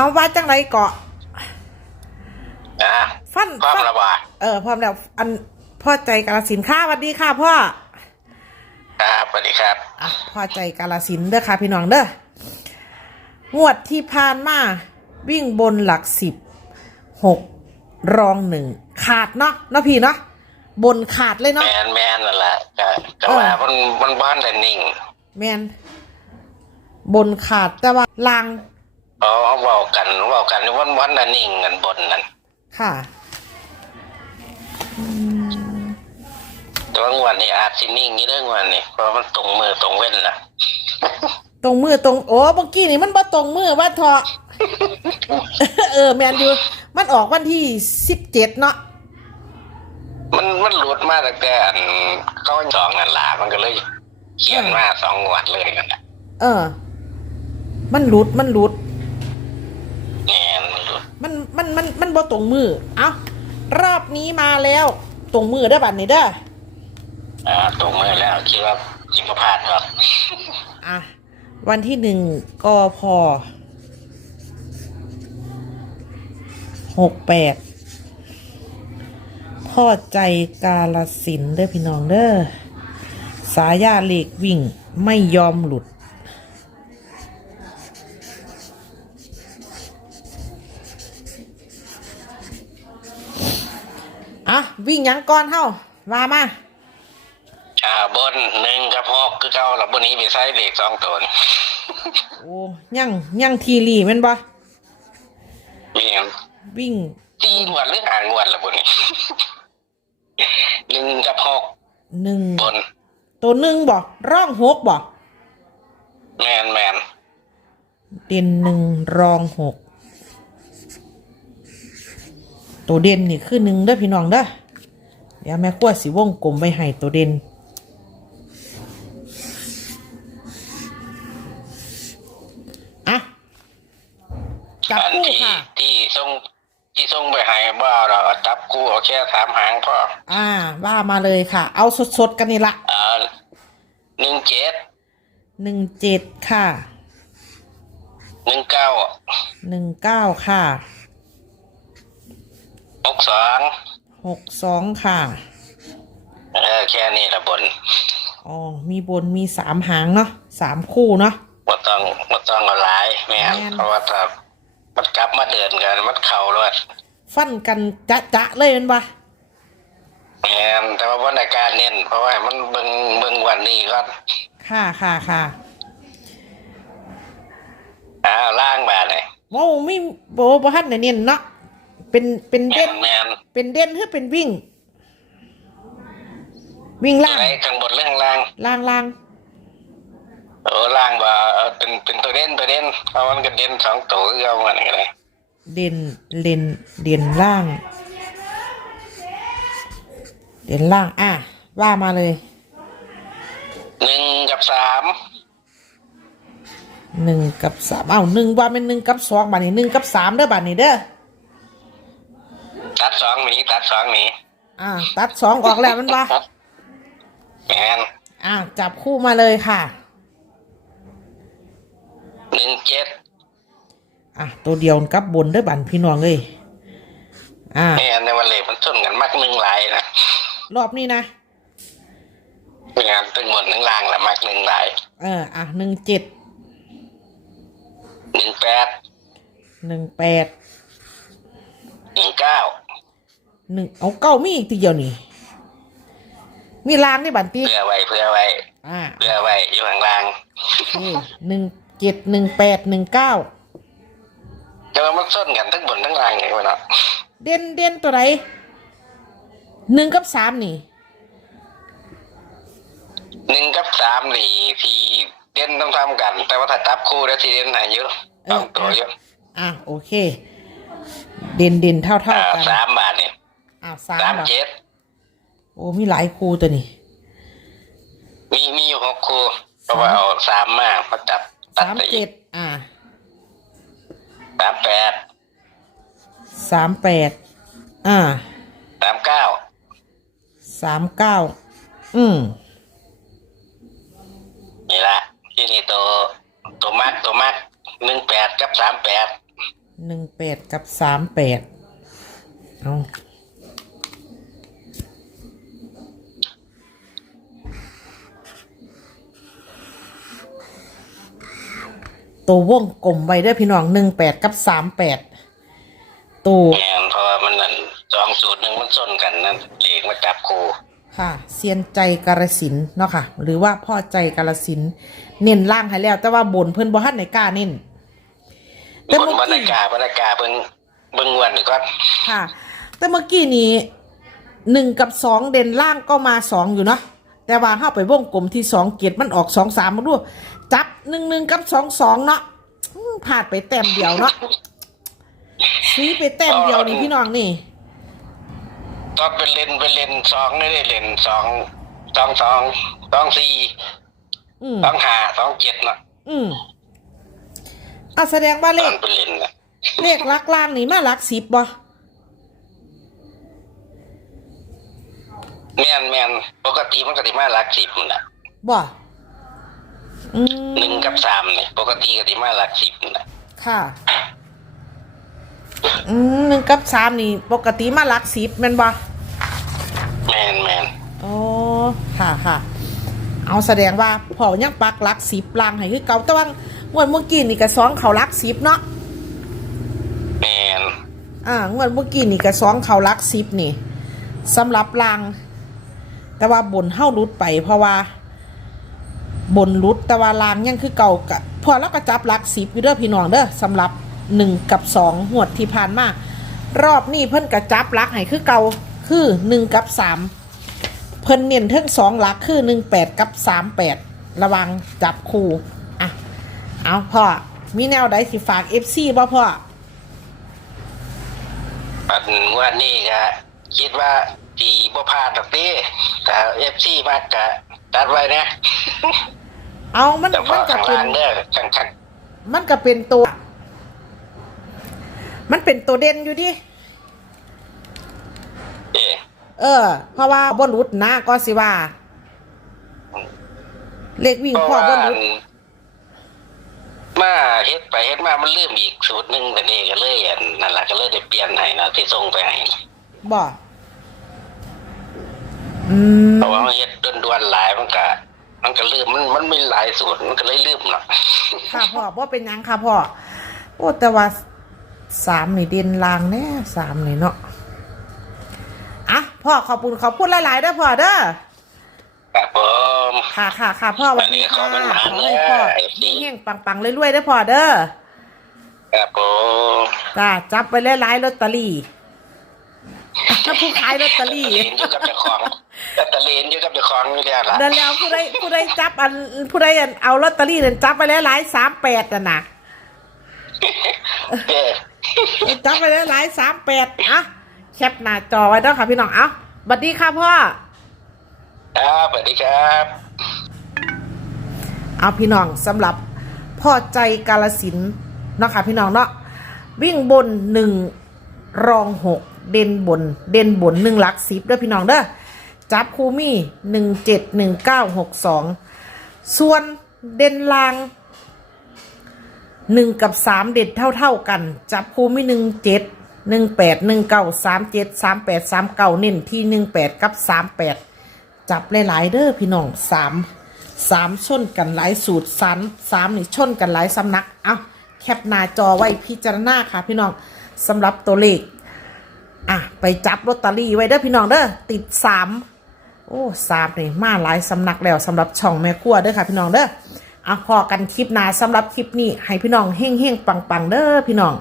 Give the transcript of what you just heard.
เอาว่าจังไรเกาะนะฟันความฟันระบาดเออพร้อมแล้วอันพ่อใจกาลสินธุ์ค่ะสวัสดีค่ะพ่อครับสวัสดีครับอะพ่อใจกาลสินธุ์เด้อค่ะ พี่น้องเด้องวดที่ผ่านมาวิ่งบนหลักสิบหกรองหนึ่งขาดเนาะเนาะพี่เนาะบนขาดเลยแมเนาะ นแมนนั่นแหละก็แต่เออว่ามันมันบ้านแต่นิ่ง แมนบนขาดแต่ว่าลาง เพราะว่าเว้ากันเว้ากันวันวันแต่นิ่งกันบนนั่นค่ะตัวงวันนี้อาจสินิ่งนี่เรื่องวันนี้เพราะมันตรงมือตรงเว้นล่ะ ตรงมือตรงโอ้เมื่อกี้นี่มันบ่ตรงมือว่าเถอะ เออ แมนอยู่ มันออกวันที่สิบเจ็ดเนาะมันมันหลุดมาตั้งแต่อันก้อนสองนั่นล่ะมันก็เลย เขียนมาสองงวดเลยนั่นแหละเออ มันหลุดมันหลุด แมนมันหลุดมันมันมันมันบ่ตรงมือ เอารอบนี้มาแล้ว ตรงมือได้อบัดนี้เด้ออ่าตรงมือแล้วคิดว่าจิมพลาดครับอะวันที่หนึ่งกพหกแปดพ่อใจกาลสินธุ์เด้อพี่น้องเด้อสายาเหล็กวิ่งไม่ยอมหลุด วิ่งหยังก่อนเฮ้าว่ามาอ่าบนหนึ่งกับหกคือเก่าแล้วบนนี้ไปใช้เด็กสองตัวนี่โอ้ยังยังทีรีแม่นบ่วิ่งวิ่งตีงวดหรือหางวดละบนนี้ หนึ่งกับหกหนึ่งบน ตัวหนึ่งบ่ร่องหกบ่แมนแมนเด่นหนึ่งรองหกตัวเด่นนี่คือหนึ่งเด้อพี่น้องเด้อ เดี๋ยวแม่ขั้วสิวงกลมไว้ให้ตัวเด่นอะจับอันคู่ที่ค่ะ ที่ส่งที่ส่งไปให้บ่เราเอาจับคู่เอาแค่สามหางพออ่า ว่ามาเลยค่ะ เอาสดๆกันนี่ละเอ่าหนึ่งเจ็ดหนึ่งเจ็ดค่ะหนึ่งเก้าหนึ่งเก้าค่ะหกสอง หกสองค่ะ เออแค่นี้ละบนอ๋อ มีบนมีสามหางเนาะสามคู่เนาะมาต้องมาต้องเอาหลายแม่นแม่น เพราะว่าถ้ามันกลับมาเดินกันมันเข่าเลยฟันกันจะจะๆเลยแมันปะแม่นแต่ว่าวันในการเน้นเพราะว่ามันเบิ่งเบิ่งวันนี้ก่อนค่ะค่ะค่ะอ้าวล่างบาดเลยโอ้ไม่โบบ่ทันได้เน้นเนาะ เป็นเป็นแมเด่นนแมนเป็นเด่นหรือเป็นวิ่ง วิ่งล่างอะไรข้างบนเรื่องล่างล่างล่างโอ้ล่างว่าเออเป็นเป็นตัวเด่นตัวเด่นเพราะมันก็เด่นสองตัวก็เอามันก็ได้เด่นเด่นเด่นล่าง เด่นล่างอะว่ามาเลยหนึ่งกับสามหนึ่งกับสามเอ้าหนึ่งว่าเป็นหนึ่งกับสองบาทนี้หนึ่งกับสามเด้อบาทนี้เด้อ ตัดสองหนีตัดสองหนีอ่า ตัดสองออกแล้วมันว่าแมนอ่าจับคู่มาเลยค่ะหนึ่งเจ็ดอะตัวเดียวกับบนเด้อบันพี่น้องเลยอ่าแมนในวันเล็มันส้นกันมากหนึ่งลายนะรอบนี้นะงานตึงบนหนึ่งลางละมากหนึ่งลาย เอออะหนึ่งเจ็ดหนึ่งแปดหนึ่งแปดหนึ่งเก้า หนึ่งเอาเก้ามีอีกทีเดียวนี่ มีลางนี่บันตีเพื่อไว้เพื่อไว้อ่าเพื่อไว้อยู่ข้างล่างนี่หนึ่งเจ็ดหนึ่งแปดหนึ่งเก้าแต่ว่ามันส้นกันทั้งบนทั้งล่างไงวะเนาะเด่นเด่นตัวไหนหนึ่งกับสามนี่หนึ่งกับสามนี่ที่เด่นต้องทำกัน แต่ว่าถ้าจับคู่แล้วที่เด่นหายเยอะต้องตัวเยอะอะโอเค เด่นเด่นเท่าเท่าอ่ากัน สามบาทเนี่ย อะสามสามเหรอเจ็ดโอ้มีหลายคู่ตัวนี่ มีมีอยู่หกคู่เพราะว่าเอาสามมามาจับตัดสามไปอีเจ็กดอะสามแปดสามแปดอ่าสามเก้าสามเก้าอืมนี่ละที่นี่ตัวตัวมักตัวมักหนึ่งแปดกับสามแปดหนึ่งแปดกับสามแปด ตัววงกลมไว้เด้วยพี่น้องหนึ่งแปดกับสามแปดตัวแม่นเพราะว่ามันนั่นสองสูตรหนึ่งมันส้นกันนั่นเลขมาจับคู่ค่ะเซียนใจกาลสินธุ์เนาะค่ะ หรือว่าพ่อใจกาลสินธุ์เน้นล่างให้แล้ว แต่ว่าบนเพิ่นบ่ทันในกล้าเน้นแต่บนเมื่อบรรกี้ยากาศบรรยากาศเบิ่งเบิ่งงวันนี่ก่อนค่ะ แต่เมื่อกี้นี้หนึ่งกับสองเด่นล่างก็มาสองอยู่เนาะแต่ว่าเข้าไปวงกลมที่สองเกียรติมันออกสองสามมาด้วย จับหนึ่งหนึ่งกับสองสองเนาะอืมพลาดไปแต้มเดียวเนาะซื้อไปแต้มเดียวนี่พี่น้องนี่ตอนเป็นเลนเป็นเลนสองนี่ได้เลนสองสองสองสองสี่อืมสองห้าสองเจ็ดเนาะอืมอะแสดงว่าเลตอขนเป็นเลนน่ะเลขลักล่างนี่มาลักสิบบ่แม่นแม่นปกติมันก็สิมาหลักสิบนั่นน่ะบ่ อืมหนึ่งกับสามนี่ปกติก็สิมาหลักสิบนั่นน่ะค่ะ อืมหนึ่งกับสามนี่ ปกติมาลักสิบแม่นบ่แม่นแม่นอ๋อค่ะค่ะ เอาแสดงว่าพ่อยังปักลักสิบล่างให้คือเก่าแต่ว่างวดเมื่อกี้นี่ก็สองเขาลักสิบเนาะแม่นอ่างวดเมื่อกี้นี่ก็สองเขาลักสิบนี่สำหรับล่าง แต่ว่าบนเฮ้ารุดไปเพราะว่า บนรุดแต่ว่าลางยังคือเก่ากะพอแล้วก็จับลักสิบอยู่เด้อพี่น้องเด้อสำหรับหนึ่งกับสองหวดที่ผ่านมารอบนี้เพิ่นกระจับลักให้คือเก่าคือหนึ่งกับสามเพิ่นเน้นเทั้งสองลักคือหนึ่งแปดกับสามแปดระวังจับคู่อะเอาพ่อมีแนวใดสิฝากเอฟซีบ่พ่อปันงวันนี้ก็คิดว่าสีบ่พลาดดอกเด้แต่เอฟซีมากกะตัดไว้นะ เอามันแต่มัว่านก็ข้างเป็น ล่างเด้อข้างข้างมันก็เป็นตัว มันเป็นตัวเด่นอยู่ดิ เอ๊ะเออ เพราะว่าบ่หลุดนะก็สิว่า เลขวิ่งเพราะพ่อว่าบ่หลุดมาเฮ็ดไปเฮ็ดมามันลืมอีกสูตรหนึงแต่นี่ก็เลยอันนั่นล่ะก็เลยได้เปลี่ยนให้นะที่ส่งไปให้บ่อืมเพราะว่ามันเฮ็ดด่วนๆหลายมันก็ มันก็ลืมมันมันมีหลายสูตรมันก็เลยลืมเนาะค่ะพ่อบ่เป็นหยังค่ะพ่อโอ้แต่ว่าสามนี่เด่นลางแน่สามนี่เนาะอะพ่อขอบคุณขอบคุณหลายๆเด้อพ่อเด้อครับผมค่ะค่ะค่ะพ่อสวันนี้ค่ะอันนี้ขอมันหวานขอให้พ่อเลยเฮงๆปังๆรวยๆเด้อพ่อเด้อครับผม จ้าจับไปหลายๆลอตเตอรี่ ถ้าผู้ขายลอตเตอรี่เล่นอยู่กับเจ้าของแต่ตะเลนอยู่กับเจ้าของอยู่แล้วล่ะเดินแล้วผู้ใดผู้ใดจับอันผู้ใดอันเอาลอตเตอรี่นั่นจับไปหลายๆสามแปดน่ะนะเอ๊ะจับไปหลายๆสามแปดอะแคปหน้าจอไว้ด้วยค่ะพี่น้องเอาบัดดีค่ะพ่อครับสวัสดีครับ เอาพี่น้องสำหรับพ่อใจกาลสินธุ์เนาะค่ะพี่น้องเนาะวิ่งบนหนึ่งรองหก เด่นบน เด่นบนหนึ่งหลักสิบเด้อพี่น้องเด้อจับคูมี่หนึ่งเจ็ดหนึ่งเก้าหกสองส่วนเด่นลางหนึ่งกับสามเด็ดเท่าๆกัน จับคูมี่หนึ่งเจ็ดหนึ่งแปดหนึ่งเก้าสามเจ็ดสามแปดสามเก้าเน้นที่หนึ่งแปดกับสามแปดจับหลายๆเด้อพี่น้องสามสามชนกันหลายสูตรสามสามนี่ชนกันหลายสำนัก เอาแคปหน้าจอไว้พิจารณาค่ะพี่น้องสำหรับตัวเลข ไปจับลอตเตอรี่ไว้เด้อพี่น้องเด้อติดสามโอ้สามนี่มาหลายสำนักแล้วสำหรับช่องแม่ครัวเด้อค่ะพี่น้องเด้อเอาพอกันคลิปหน้าสำหรับคลิปนี้ให้พี่น้องเฮ่งเฮ่งปังปังเด้อพี่น้อง